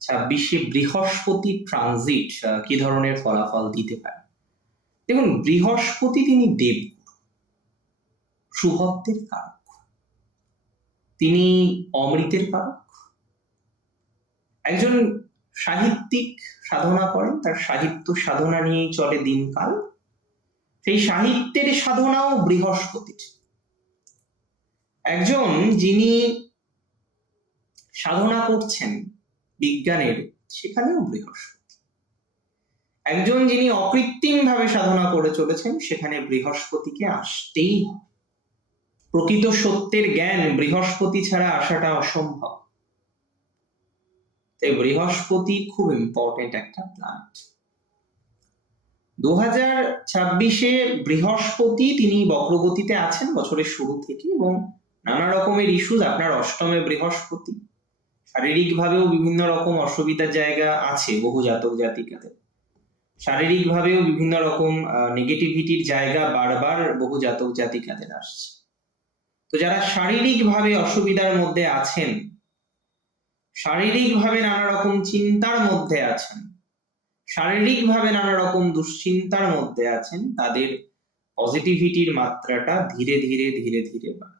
26-এ বৃহস্পতি ট্রানজিট কি ধরনের ফলাফল দিতে পারে? দেখুন, বৃহস্পতি তিনি দেবগুরু, শুভত্বের কারক, তিনি অমৃতের কারক। একজন সাহিত্যিক সাধনা করেন, তার সাহিত্য সাধনা নিয়েই চলে দিনকাল। সেই সাহিত্যের সাধনাও বৃহস্পতির। একজন যিনি সাধনা করছেন বিজ্ঞানের, সেখানেও বৃহস্পতি। একজন যিনি অকৃত্রিম ভাবে সাধনা করে চলেছেন, সেখানে বৃহস্পতিকে আসতেই হবে। প্রকৃত সত্যের জ্ঞান বৃহস্পতি ছাড়া আসাটা অসম্ভব। তাই বৃহস্পতি খুব ইম্পর্টেন্ট একটা প্ল্যানেট। 2026-এ বৃহস্পতি তিনি বক্রগতিতে আছেন বছরের শুরু থেকে, এবং নানা রকমের ইস্যুজ। আপনার অষ্টমে বৃহস্পতি, শারীরিক ভাবেও বিভিন্ন রকম অসুবিধার জায়গা আছে বহু জাতক জাতিকাদের। শারীরিক ভাবেও বিভিন্ন রকম নেগেটিভিটির জায়গা বারবার বহু জাতক জাতিকাদের আসছে। তো যারা শারীরিক ভাবে অসুবিধার মধ্যে আছেন, শারীরিক ভাবে নানা রকম চিন্তার মধ্যে আছেন, শারীরিক ভাবে নানা রকম দুশ্চিন্তার মধ্যে আছেন, তাদের পজিটিভিটির মাত্রাটা ধীরে ধীরে ধীরে ধীরে বাড়ছে।